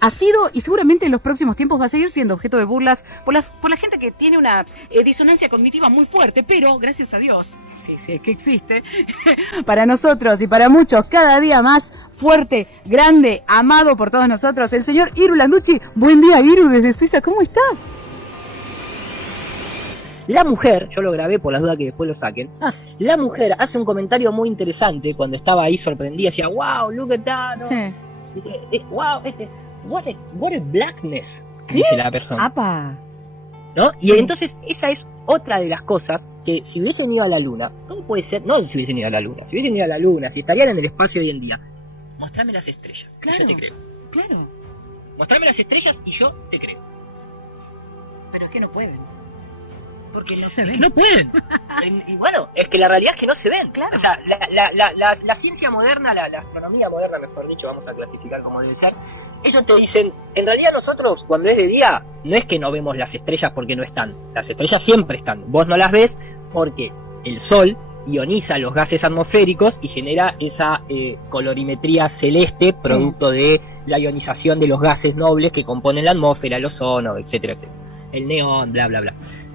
ha sido y seguramente en los próximos tiempos va a seguir siendo objeto de burlas por la gente que tiene una disonancia cognitiva muy fuerte, pero gracias a Dios, sí, es que existe, para nosotros y para muchos cada día más fuerte, grande, amado por todos nosotros, el señor Iru Landucci. Buen día, Iru, desde Suiza, ¿cómo estás? La mujer, yo lo grabé por las dudas que después lo saquen, la mujer hace un comentario muy interesante cuando estaba ahí sorprendida, decía, wow, look at that, ¿no? Sí. Wow, what a blackness, dice la persona. ¡Apa! ¿No? Y entonces esa es otra de las cosas que si hubiesen ido a la luna, ¿cómo puede ser? No si hubiesen ido a la luna, si hubiesen ido a la luna, si estarían en el espacio hoy en día, mostrame las estrellas, Claro, y yo te creo. Claro. Mostrame las estrellas y yo te creo. Pero es que no pueden. Porque no se ven. No pueden. Y bueno, es que la realidad es que no se ven. Claro. O sea, la ciencia moderna, la astronomía moderna, mejor dicho, vamos a clasificar como debe ser. Ellos te dicen, en realidad nosotros, cuando es de día, no es que no vemos las estrellas porque no están. Las estrellas siempre están. Vos no las ves porque el Sol ioniza los gases atmosféricos y genera esa colorimetría celeste producto de la ionización de los gases nobles que componen la atmósfera, el ozono, etcétera, etcétera. El neón, bla, bla, bla.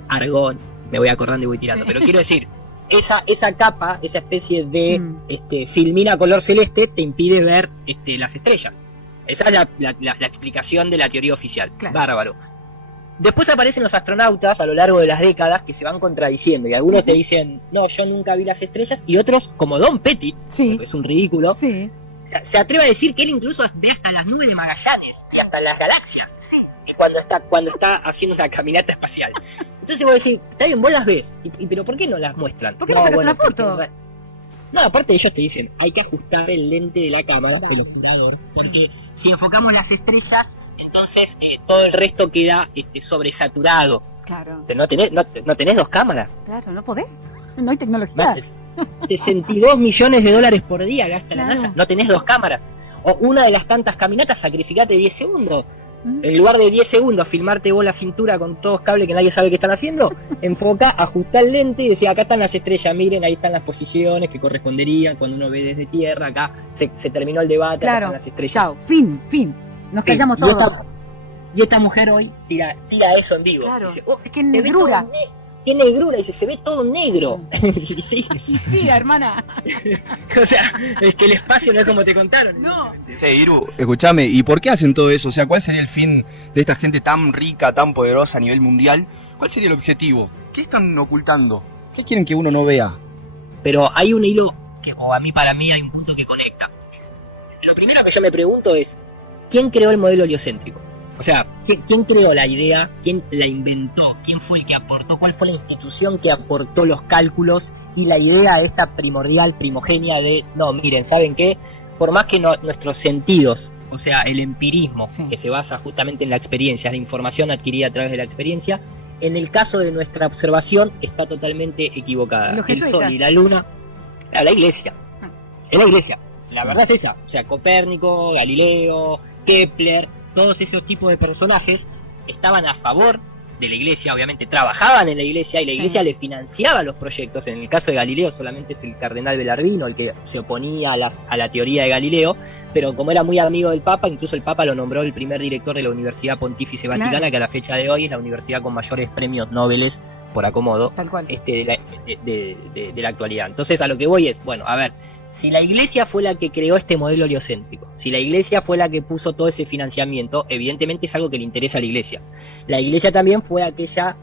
Argón, me voy acordando y voy tirando, pero quiero decir, esa capa, esa especie de filmina color celeste te impide ver las estrellas. Esa es la explicación de la teoría oficial. Claro. Bárbaro. Después aparecen los astronautas a lo largo de las décadas que se van contradiciendo y algunos te dicen, no, yo nunca vi las estrellas, y otros, como Don Pettit, que es un ridículo, se atreve a decir que él incluso ve hasta las nubes de Magallanes y hasta las galaxias. Sí. Y cuando está haciendo una caminata espacial. Entonces vos decís, está bien, vos las ves, pero ¿por qué no las muestran? ¿Por qué no sacas una foto? No, aparte ellos te dicen, hay que ajustar el lente de la cámara, el obturador, porque si enfocamos las estrellas, entonces todo el resto queda sobresaturado. Claro. ¿No tenés dos cámaras? Claro, ¿no podés? No hay tecnología. 62 millones de dólares por día gasta la NASA. No tenés dos cámaras. O una de las tantas caminatas, sacrificate 10 segundos. En lugar de 10 segundos, filmarte vos la cintura con todos cables que nadie sabe qué están haciendo, enfoca, ajustá el lente y decía, acá están las estrellas, miren, ahí están las posiciones que corresponderían cuando uno ve desde tierra, acá se terminó el debate, claro. Acá están las estrellas. Chao, fin. Nos callamos todos. Y esta mujer hoy tira eso en vivo. Claro, dice, es que negrura. Qué negrura, dice, se ve todo negro. Sí, hermana. O sea, es que el espacio no es como te contaron. No. Che, Iru, escuchame, ¿y por qué hacen todo eso? O sea, ¿cuál sería el fin de esta gente tan rica, tan poderosa a nivel mundial? ¿Cuál sería el objetivo? ¿Qué están ocultando? ¿Qué quieren que uno no vea? Pero hay un hilo que, para mí hay un punto que conecta. Lo primero que yo me pregunto es, ¿quién creó el modelo heliocéntrico? O sea, ¿quién creó la idea? ¿Quién la inventó? ¿Quién fue el que aportó? ¿Cuál fue la institución que aportó los cálculos y la idea esta primordial, primogénea de, no, miren, ¿saben qué? Por más que nuestros sentidos, o sea, el empirismo, que se basa justamente en la experiencia, la información adquirida a través de la experiencia, en el caso de nuestra observación está totalmente equivocada. El Sol y la Luna, la Iglesia. Es la Iglesia. La verdad es esa. O sea, Copérnico, Galileo, Kepler, todos esos tipos de personajes estaban a favor de la Iglesia, obviamente trabajaban en la Iglesia y la Iglesia le financiaba los proyectos. En el caso de Galileo solamente es el cardenal Belardino el que se oponía a la teoría de Galileo, pero como era muy amigo del Papa, incluso el Papa lo nombró el primer director de la Universidad Pontífice Vaticana, que a la fecha de hoy es la universidad con mayores premios Nobel por acomodo de la actualidad. Entonces a lo que voy es, bueno, a ver, si la Iglesia fue la que creó este modelo heliocéntrico, si la Iglesia fue la que puso todo ese financiamiento, evidentemente es algo que le interesa a la Iglesia. La Iglesia también fue aquella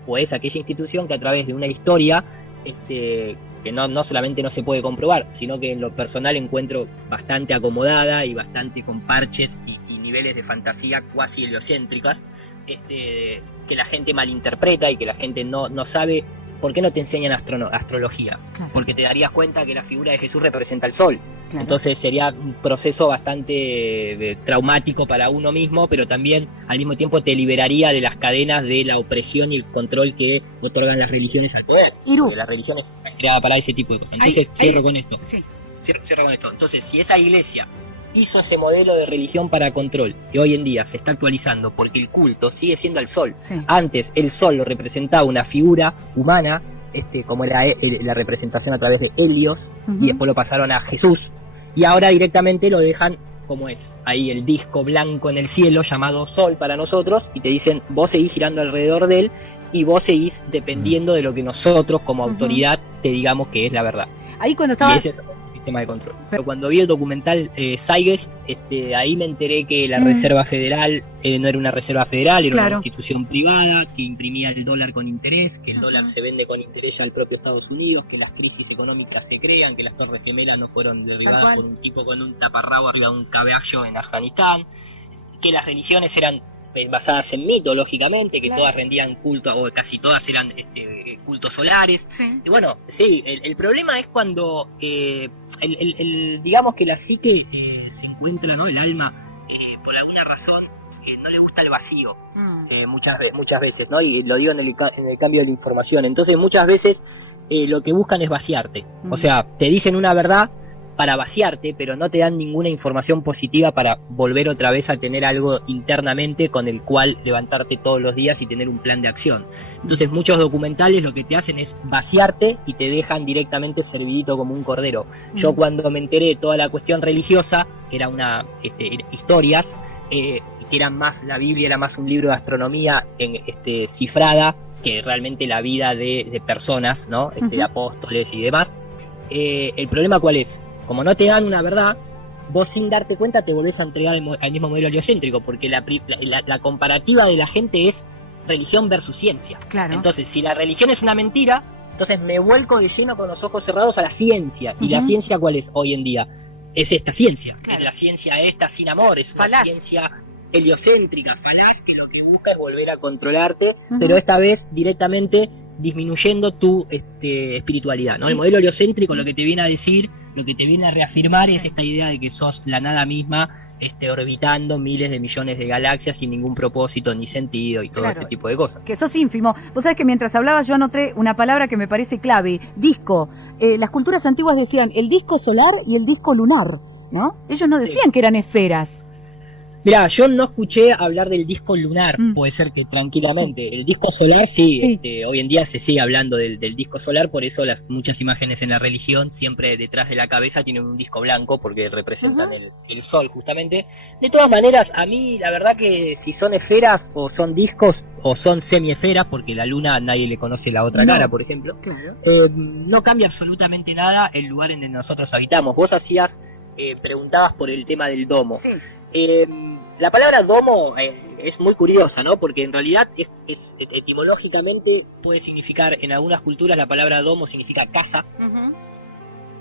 institución que a través de una historia que no solamente no se puede comprobar, sino que en lo personal encuentro bastante acomodada y bastante con parches y niveles de fantasía cuasi heliocéntricas, que la gente malinterpreta y que la gente no sabe. ¿Por qué no te enseñan astrología? Claro. Porque te darías cuenta que la figura de Jesús representa el sol. Claro. Entonces sería un proceso bastante traumático para uno mismo, pero también al mismo tiempo te liberaría de las cadenas de la opresión y el control que otorgan las religiones al poder. Porque las religiones están creadas para ese tipo de cosas. Entonces cierro con esto. Sí. Cierro con esto. Entonces, si esa iglesia hizo ese modelo de religión para control, que hoy en día se está actualizando porque el culto sigue siendo al sol. Sí. Antes el sol lo representaba una figura humana, como era la representación a través de Helios, y después lo pasaron a Jesús, y ahora directamente lo dejan como es ahí el disco blanco en el cielo llamado Sol para nosotros, y te dicen, vos seguís girando alrededor de él y vos seguís dependiendo de lo que nosotros como autoridad te digamos que es la verdad. Ahí cuando estaba... Y ese es el sistema de control. Pero cuando vi el documental Zeitgeist, ahí me enteré que la Reserva Federal no era una reserva federal, era una institución privada que imprimía el dólar con interés, que el dólar se vende con interés al propio Estados Unidos, que las crisis económicas se crean, que las Torres Gemelas no fueron derribadas por un tipo con un taparrabo arriba de un caballo en Afganistán, que las religiones eran basadas en mito, lógicamente, que todas rendían culto, o casi todas eran cultos solares. Sí. Y bueno, sí, el problema es cuando digamos que la psique se encuentra, ¿no? El alma, por alguna razón, no le gusta el vacío, muchas veces, ¿no? Y lo digo en el cambio de la información. Entonces, muchas veces lo que buscan es vaciarte. O sea, te dicen una verdad para vaciarte, pero no te dan ninguna información positiva para volver otra vez a tener algo internamente con el cual levantarte todos los días y tener un plan de acción. Entonces muchos documentales lo que te hacen es vaciarte y te dejan directamente servidito como un cordero. Yo cuando me enteré de toda la cuestión religiosa, que era historias, que eran más, la Biblia era más un libro de astronomía cifrada que realmente la vida de personas, ¿no? De apóstoles y demás. El problema ¿cuál es? Como no te dan una verdad, vos sin darte cuenta te volvés a entregar al mismo modelo heliocéntrico, porque la comparativa de la gente es religión versus ciencia. Claro. Entonces, si la religión es una mentira, entonces me vuelco de lleno con los ojos cerrados a la ciencia. ¿Y la ciencia cuál es hoy en día? Es esta ciencia. Claro. Es la ciencia esta sin amor, es una ciencia heliocéntrica, falaz, que lo que busca es volver a controlarte, pero esta vez directamente disminuyendo tu espiritualidad, ¿no? El modelo heliocéntrico lo que te viene a decir, lo que te viene a reafirmar es esta idea de que sos la nada misma, orbitando miles de millones de galaxias sin ningún propósito ni sentido y todo este tipo de cosas. Que sos ínfimo. Vos sabés que mientras hablabas yo anoté una palabra que me parece clave, disco. Las culturas antiguas decían el disco solar y el disco lunar, ¿no? Ellos no decían que eran esferas. Mirá, yo no escuché hablar del disco lunar, puede ser que tranquilamente. El disco solar sí. Hoy en día se sigue hablando del disco solar, por eso muchas imágenes en la religión siempre detrás de la cabeza tienen un disco blanco, porque representan el sol justamente. De todas maneras, a mí la verdad que si son esferas o son discos o son semiesferas, porque la luna nadie le conoce la otra cara, por ejemplo, no cambia absolutamente nada el lugar en el que nosotros habitamos. Vos preguntabas por el tema del domo. Sí. La palabra domo es muy curiosa, ¿no? Porque en realidad etimológicamente puede significar, en algunas culturas la palabra domo significa casa,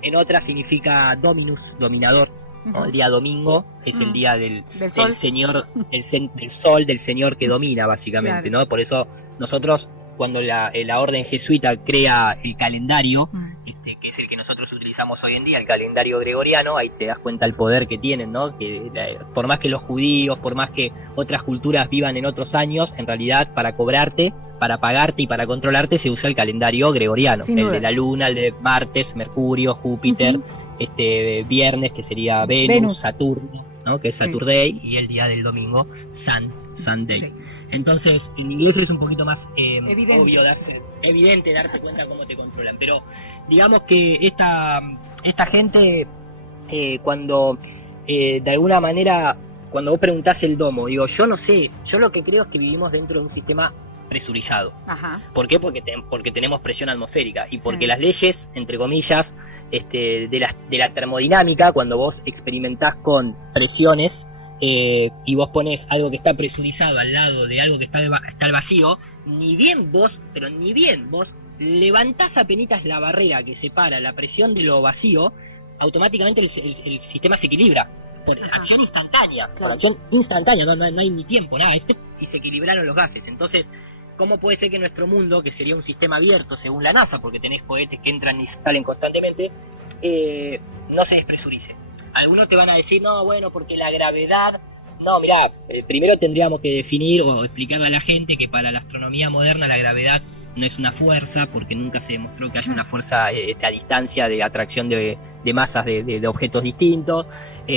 en otras significa dominus, dominador, ¿no? El día domingo es el día del señor, del sol, del señor que domina, básicamente, ¿no? Por eso nosotros, cuando la orden jesuita crea el calendario, que es el que nosotros utilizamos hoy en día, el calendario gregoriano, ahí te das cuenta el poder que tienen, ¿no? Que por más que los judíos, por más que otras culturas vivan en otros años, en realidad para cobrarte, para pagarte y para controlarte se usa el calendario gregoriano, el de la luna, el de martes, Mercurio, Júpiter, viernes que sería Venus, Saturno, ¿no? Que es Saturday, y el día del domingo Sunday. Entonces, en inglés es un poquito más obvio evidente darte cuenta cómo te controlan. Pero digamos que esta gente, cuando de alguna manera, cuando vos preguntás el domo, digo, yo no sé, yo lo que creo es que vivimos dentro de un sistema presurizado. ¿Por qué? Porque tenemos presión atmosférica y porque las leyes, entre comillas, de la termodinámica, cuando vos experimentás con presiones, y vos ponés algo que está presurizado al lado de algo que está al vacío, ni bien vos levantás apenitas la barrera que separa la presión de lo vacío, automáticamente el sistema se equilibra por acción instantánea, no hay ni tiempo, nada, y se equilibraron los gases. Entonces, ¿cómo puede ser que nuestro mundo, que sería un sistema abierto según la NASA, porque tenés cohetes que entran y salen constantemente, no se despresurice? Algunos te van a decir, no, bueno, porque la gravedad... No, mirá, primero tendríamos que definir o explicarle a la gente que para la astronomía moderna la gravedad no es una fuerza, porque nunca se demostró que haya una fuerza a distancia de atracción de masas de objetos distintos.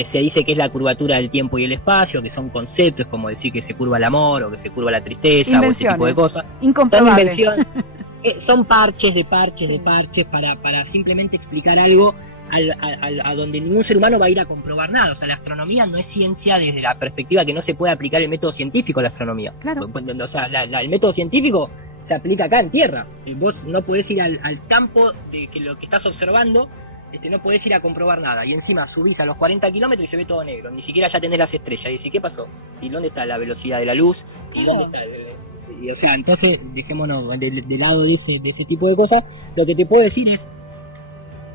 Se dice que es la curvatura del tiempo y el espacio, que son conceptos como decir que se curva el amor o que se curva la tristeza o ese tipo de cosas. Incomprobable. Son Son parches de parches de parches para simplemente explicar algo a donde ningún ser humano va a ir a comprobar nada. O sea, la astronomía no es ciencia desde la perspectiva que no se puede aplicar el método científico a la astronomía. Claro. O sea, el método científico se aplica acá en tierra. Y vos no podés ir al campo de que lo que estás observando, no podés ir a comprobar nada. Y encima subís a los 40 kilómetros y se ve todo negro. Ni siquiera ya tenés las estrellas. Y decís, ¿qué pasó? ¿Y dónde está la velocidad de la luz? ¿Y dónde está o sea, entonces, dejémonos de lado de ese tipo de cosas. Lo que te puedo decir es,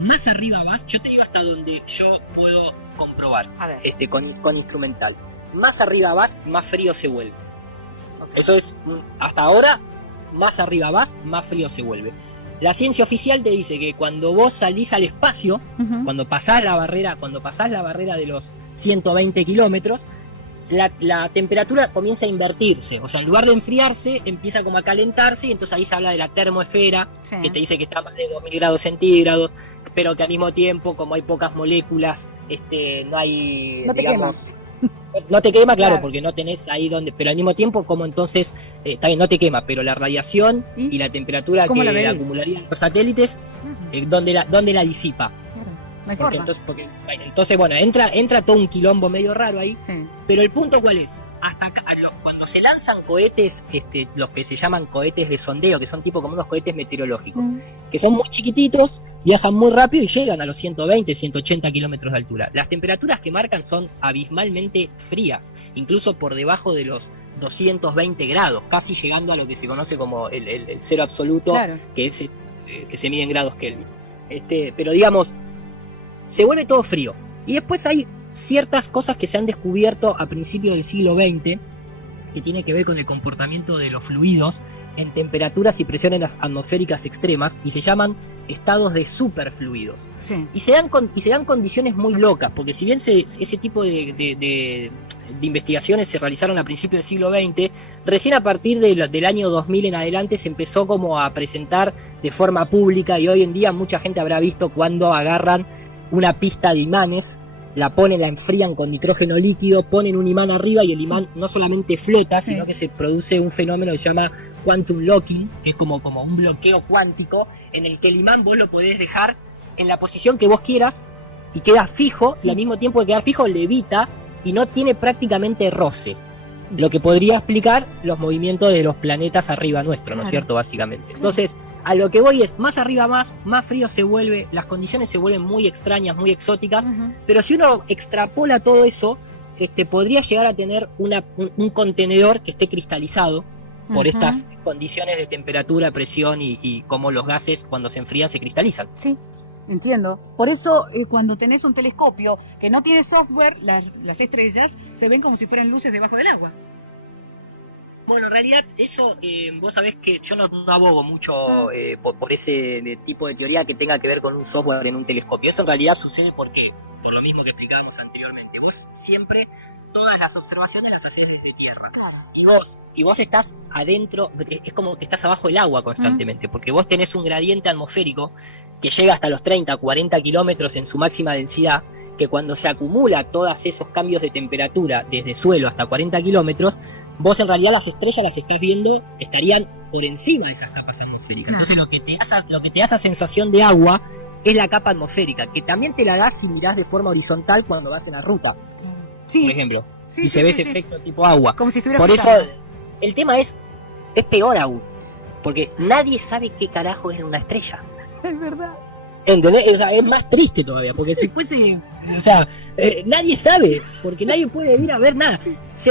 más arriba vas, yo te digo hasta donde yo puedo comprobar, A ver. con instrumental. Más arriba vas, más frío se vuelve. Eso es, hasta ahora, más arriba vas, más frío se vuelve. La ciencia oficial te dice que cuando vos salís al espacio, cuando pasás la barrera de los 120 kilómetros, la temperatura comienza a invertirse. O sea, en lugar de enfriarse, empieza como a calentarse, y entonces ahí se habla de la termoesfera, que te dice que está más de 2000 grados centígrados, pero que al mismo tiempo, como hay pocas moléculas, no hay, No te digamos... No te quema, claro, Claro. porque no tenés ahí donde... Pero al mismo tiempo, como entonces, está bien, no te quema, pero la radiación y la temperatura ¿Cómo la que medís? acumularían los satélites, ¿dónde la disipa? Claro. No hay Porque forma. entonces, bueno, entra todo un quilombo medio raro ahí. Sí. Pero el punto cuál es, hasta acá, cuando se lanzan cohetes, los que se llaman cohetes de sondeo, que son tipo como unos cohetes meteorológicos, que son muy chiquititos, viajan muy rápido y llegan a los 120, 180 kilómetros de altura. Las temperaturas que marcan son abismalmente frías, incluso por debajo de los 220 grados, casi llegando a lo que se conoce como el cero absoluto, Claro. que se mide en grados Kelvin. Pero digamos, se vuelve todo frío. Y después hay ciertas cosas que se han descubierto a principios del siglo XX que tiene que ver con el comportamiento de los fluidos en temperaturas y presiones atmosféricas extremas, y se llaman estados de superfluidos. Sí. Y se dan condiciones muy locas, porque si bien ese tipo de investigaciones se realizaron a principios del siglo XX, recién a partir del año 2000 en adelante se empezó como a presentar de forma pública, y hoy en día mucha gente habrá visto cuando agarran una pista de imanes, la enfrían con nitrógeno líquido, ponen un imán arriba y el imán no solamente flota, sino que se produce un fenómeno que se llama quantum locking, que es como un bloqueo cuántico, en el que el imán vos lo podés dejar en la posición que vos quieras y queda fijo, y al mismo tiempo de quedar fijo levita y no tiene prácticamente roce. Lo que podría explicar los movimientos de los planetas arriba nuestro, ¿no es cierto? Básicamente. Entonces, a lo que voy es, más arriba más frío se vuelve, las condiciones se vuelven muy extrañas, muy exóticas, pero si uno extrapola todo eso, podría llegar a tener un contenedor que esté cristalizado por estas condiciones de temperatura, presión y cómo los gases cuando se enfrían se cristalizan. Sí, entiendo. Por eso cuando tenés un telescopio que no tiene software, las estrellas se ven como si fueran luces debajo del agua. Bueno, en realidad eso, vos sabés que yo no abogo mucho por ese tipo de teoría que tenga que ver con un software en un telescopio. Eso en realidad sucede por lo mismo que explicábamos anteriormente. Vos siempre, todas las observaciones las haces desde tierra. Y vos estás adentro, es como que estás abajo del agua constantemente, porque vos tenés un gradiente atmosférico que llega hasta los 30, 40 kilómetros en su máxima densidad, que cuando se acumula todos esos cambios de temperatura desde suelo hasta 40 kilómetros, vos en realidad las estrellas las estás viendo, estarían por encima de esas capas atmosféricas. Entonces lo que te da esa sensación de agua es la capa atmosférica, que también te la da si mirás de forma horizontal cuando vas en la ruta, Sí. por ejemplo, Sí, y sí, se ve sí, ese sí. efecto tipo agua. Como si estuviera Por eso, flotando. el tema es peor aún, porque nadie sabe qué carajo es una estrella. Es verdad. ¿Entendés? O sea, es más triste todavía, porque si fuese... O sea, nadie sabe, porque nadie puede ir a ver nada.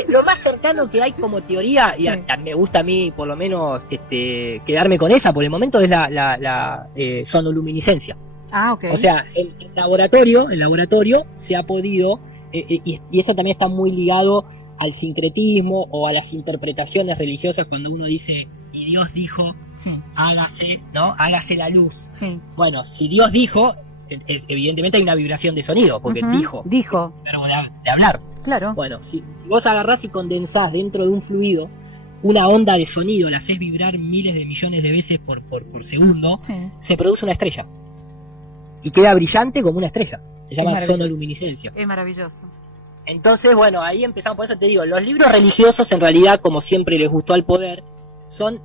Lo más cercano que hay como teoría, y me gusta a mí por lo menos quedarme con esa por el momento, es la sonoluminiscencia. Ah, ok. O sea, en laboratorio se ha podido, y eso también está muy ligado al sincretismo o a las interpretaciones religiosas, cuando uno dice, y Dios dijo, Sí, hágase, ¿no? Hágase la luz. sí. Bueno, si Dios dijo, evidentemente hay una vibración de sonido, porque Ujú. Dijo. verbo de hablar. Claro. Bueno, si vos agarrás y condensás dentro de un fluido una onda de sonido, la hacés vibrar miles de millones de veces por segundo, Sí. se produce una estrella. Y queda brillante como una estrella. Se llama maravilloso. sonoluminiscencia. Es maravilloso. Entonces, bueno, ahí empezamos, por eso te digo, los libros religiosos en realidad, como siempre les gustó al poder, son,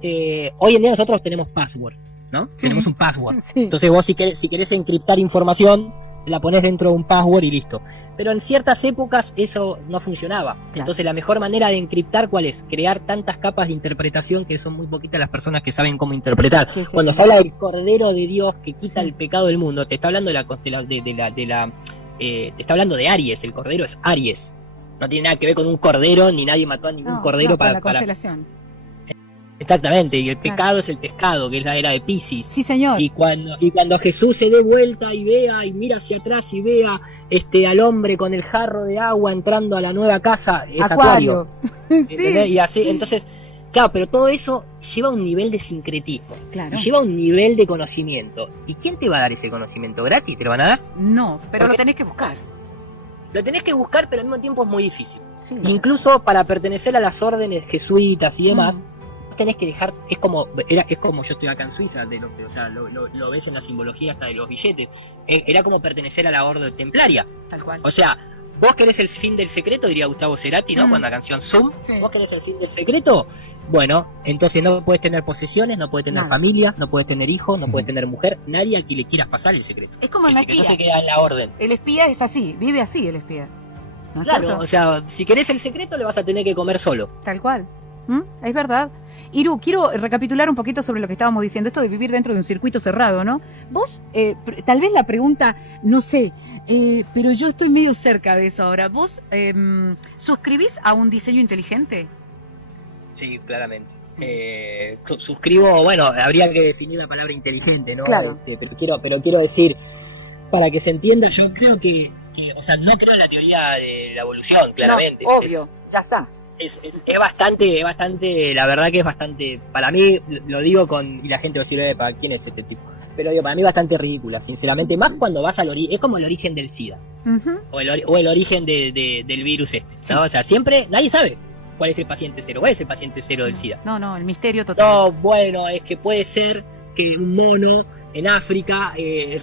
hoy en día nosotros tenemos password, ¿no? Sí. Tenemos un password. Sí. Entonces vos si querés encriptar información, la pones dentro de un password y listo. Pero en ciertas épocas eso no funcionaba. Claro. Entonces la mejor manera de encriptar, ¿cuál es? Crear tantas capas de interpretación que son muy poquitas las personas que saben cómo interpretar. Sí, sí. Cuando se habla del Cordero de Dios que quita Sí. el pecado del mundo, te está hablando te está hablando de Aries. El Cordero es Aries. No tiene nada que ver con un cordero, ni nadie mató a ningún No, cordero no, con para, la constelación. Exactamente, y el Claro. pecado es el pescado, que es la era de Piscis. Sí, señor. Y cuando Jesús se dé vuelta y vea y mira hacia atrás y vea al hombre con el jarro de agua entrando a la nueva casa, es Acuario. ¿Entendés? Sí, Y así, entonces, claro, pero todo eso lleva un nivel de sincretismo claro. y lleva un nivel de conocimiento. ¿Y quién te va a dar ese conocimiento? ¿Gratis? ¿Te lo van a dar? No, pero ¿Por lo qué? tenés que buscar. Lo tenés que buscar, pero al mismo tiempo es muy difícil. Sí. Incluso para pertenecer a las órdenes jesuitas y demás, tenés que dejar, es como yo estoy acá en Suiza, o sea, lo ves en la simbología hasta de los billetes, era como pertenecer a la orden templaria. Tal cual. O sea, vos querés el fin del secreto, diría Gustavo Cerati, ¿no? Mm. Con la canción Zoom. Sí. Vos querés el fin del secreto, bueno, entonces no puedes tener posesiones, no puedes tener Nada. familia, no puedes tener hijos, no puedes tener mujer, nadie a quien le quieras pasar el secreto. Es como El el secreto espía. se queda en la orden. El espía es así, vive así el espía. ¿No es Claro, cierto? o sea, si querés el secreto le vas a tener que comer solo. Tal cual. Es verdad. Iru, quiero recapitular un poquito sobre lo que estábamos diciendo, esto de vivir dentro de un circuito cerrado, ¿no? Vos, tal vez la pregunta, no sé, pero yo estoy medio cerca de eso ahora. ¿Vos suscribís a un diseño inteligente? Sí, claramente. Suscribo, bueno, habría que definir la palabra inteligente, ¿no? Claro. Pero quiero decir, para que se entienda, yo creo que, o sea, no creo en la teoría de la evolución, claramente. No, obvio, ya está. Es bastante, la verdad que es bastante, para mí, lo digo y la gente va a decir, ¿para quién es este tipo? Pero digo, para mí bastante ridícula, sinceramente, más cuando vas al origen, es como el origen del SIDA, Ujú. o el origen del virus este, ¿no? O sea, siempre, nadie sabe cuál es el paciente cero, cuál es el paciente cero del SIDA. No, el misterio total. No, bueno, es que puede ser que un mono en África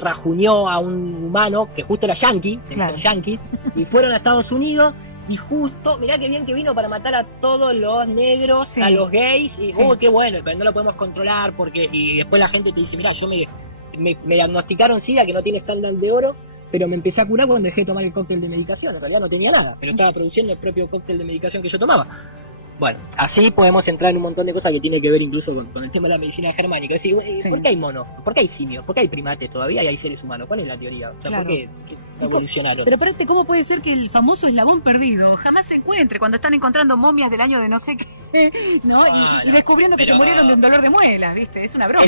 rajuñó a un humano que justo era yanqui, Claro. son yanquis, y fueron a Estados Unidos y justo, mirá qué bien que vino para matar a todos los negros, Sí. a los gays, y Sí. uy, qué bueno, pero no lo podemos controlar porque, y después la gente te dice, mirá, yo me diagnosticaron SIDA que no tiene estándar de oro, pero me empecé a curar cuando dejé de tomar el cóctel de medicación, en realidad no tenía nada, pero estaba produciendo el propio cóctel de medicación que yo tomaba. Bueno, así podemos entrar en un montón de cosas que tiene que ver incluso con el tema de la medicina germánica. Es decir, Sí. ¿por qué hay monos? ¿Por qué hay simios? ¿Por qué hay primates todavía y hay seres humanos? ¿Cuál es la teoría? O sea, Claro. ¿por qué evolucionaron? Pero espérate, ¿cómo puede ser que el famoso eslabón perdido jamás se encuentre cuando están encontrando momias del año de no sé qué, ¿no? Ah, y no, descubriendo que se pero- murieron de un dolor de muelas, ¿viste? Es una broma.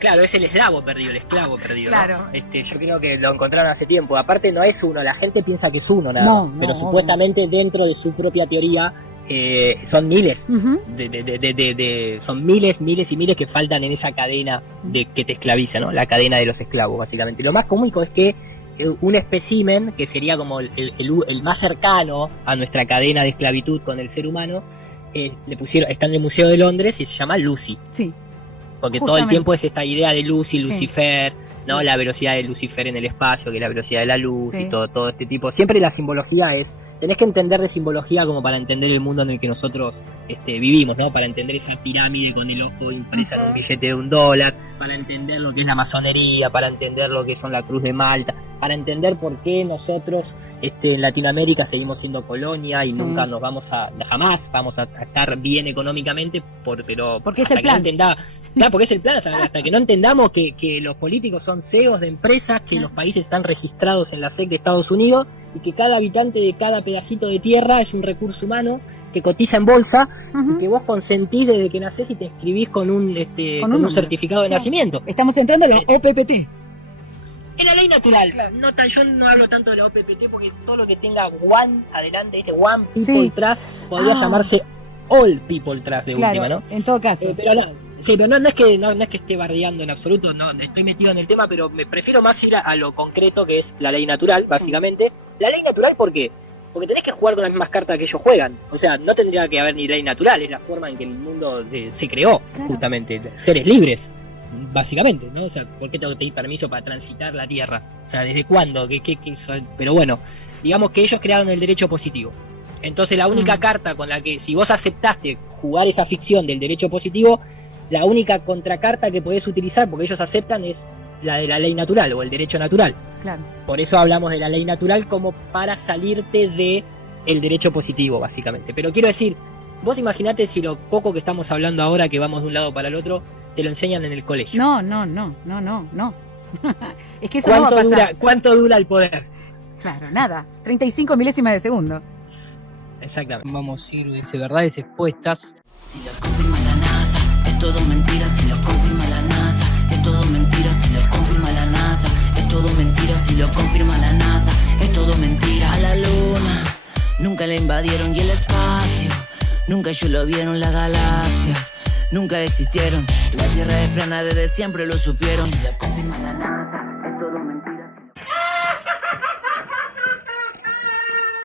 Claro, es el esclavo perdido, ¿no? Claro. Yo creo que lo encontraron hace tiempo. Aparte no es uno, la gente piensa que es uno nada No, más. no, Pero obvio. supuestamente dentro de su propia teoría son miles. Ujú. Son miles y miles que faltan en esa cadena que te esclaviza, ¿no? La cadena de los esclavos, básicamente. Lo más cómico es que un espécimen, que sería como el más cercano a nuestra cadena de esclavitud con el ser humano, está en el Museo de Londres y se llama Lucy. Sí. Porque todo el Justamente. tiempo es esta idea de Lucy, Sí. Lucifer, ¿no? La velocidad de Lucifer en el espacio, que es la velocidad de la luz Sí. y todo este tipo. Siempre la simbología tenés que entender de simbología como para entender el mundo en el que nosotros vivimos, ¿no? Para entender esa pirámide con el ojo impresa en un billete de $1, para entender lo que es la masonería, para entender lo que son la Cruz de Malta, para entender por qué nosotros en Latinoamérica seguimos siendo colonia y Sí. nunca jamás vamos a estar bien económicamente, pero Porque es hasta el que no plan. entendamos. Claro, porque es el plan, hasta que no entendamos que los políticos son CEOs de empresas, que los países están registrados en la SEC de Estados Unidos y que cada habitante de cada pedacito de tierra es un recurso humano que cotiza en bolsa Ujú. y que vos consentís desde que nacés y te inscribís con un nombre. certificado de Claro. nacimiento. Estamos entrando en la OPPT. En la ley natural, Claro. yo no hablo tanto de la OPPT porque todo lo que tenga one adelante, one people Sí. trust, podría Ah. llamarse all people trust de Claro, última, ¿no? en todo caso. Pero no es que esté bardeando en absoluto, no estoy metido en el tema, pero me prefiero más ir a lo concreto que es la ley natural, básicamente. La ley natural, ¿por qué? Porque tenés que jugar con las mismas cartas que ellos juegan. O sea, no tendría que haber ni ley natural, es la forma en que el mundo se creó, Claro. justamente. Seres libres, básicamente, ¿no? O sea, ¿por qué tengo que pedir permiso para transitar la Tierra? O sea, ¿desde cuándo? Pero bueno, digamos que ellos crearon el derecho positivo. Entonces la única carta con la que, si vos aceptaste jugar esa ficción del derecho positivo, la única contracarta que podés utilizar, porque ellos aceptan, es la de la ley natural o el derecho natural. Claro. Por eso hablamos de la ley natural como para salirte de el derecho positivo, básicamente. Pero quiero decir, vos imaginate si lo poco que estamos hablando ahora, que vamos de un lado para el otro, te lo enseñan en el colegio. No. Es que eso no va a pasar. ¿Cuánto dura el poder? Claro, nada. 35 milésimas de segundo. Exactamente. Vamos a ir, dice, verdades expuestas. Si lo confirma la NASA, es todo mentira. Si lo confirma la NASA, es todo mentira. Si lo confirma la NASA, es todo mentira. Si lo confirma la NASA, es todo mentira. A la luna nunca la invadieron y el espacio nunca ellos lo vieron. Las galaxias nunca existieron. La Tierra es plana, desde siempre lo supieron. Si lo confirma la NASA.